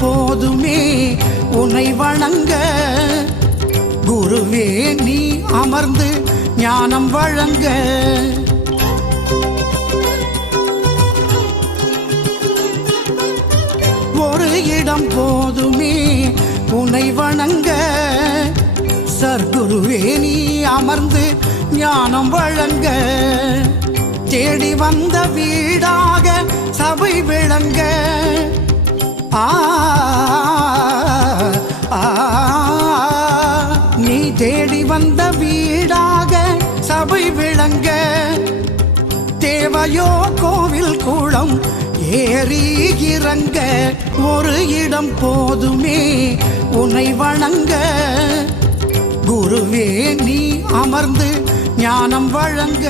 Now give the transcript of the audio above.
போதுமே உன்னை வணங்க. குருவே நீ அமர்ந்து ஞானம் வழங்க. ஒரு இடம் போதுமே உன்னை வணங்க. சர்க்குருவே நீ அமர்ந்து ஞானம் வழங்க. தேடி வந்த வீடாக சபை விளங்க. நீ தேடி வந்த வீடாக சபை விளங்க. தேவையோ கோவில் குளம் ஏறி இறங்க. ஒரு இடம் போதுமே உன்னை வணங்க. குருவே நீ அமர்ந்து ஞானம் வழங்க.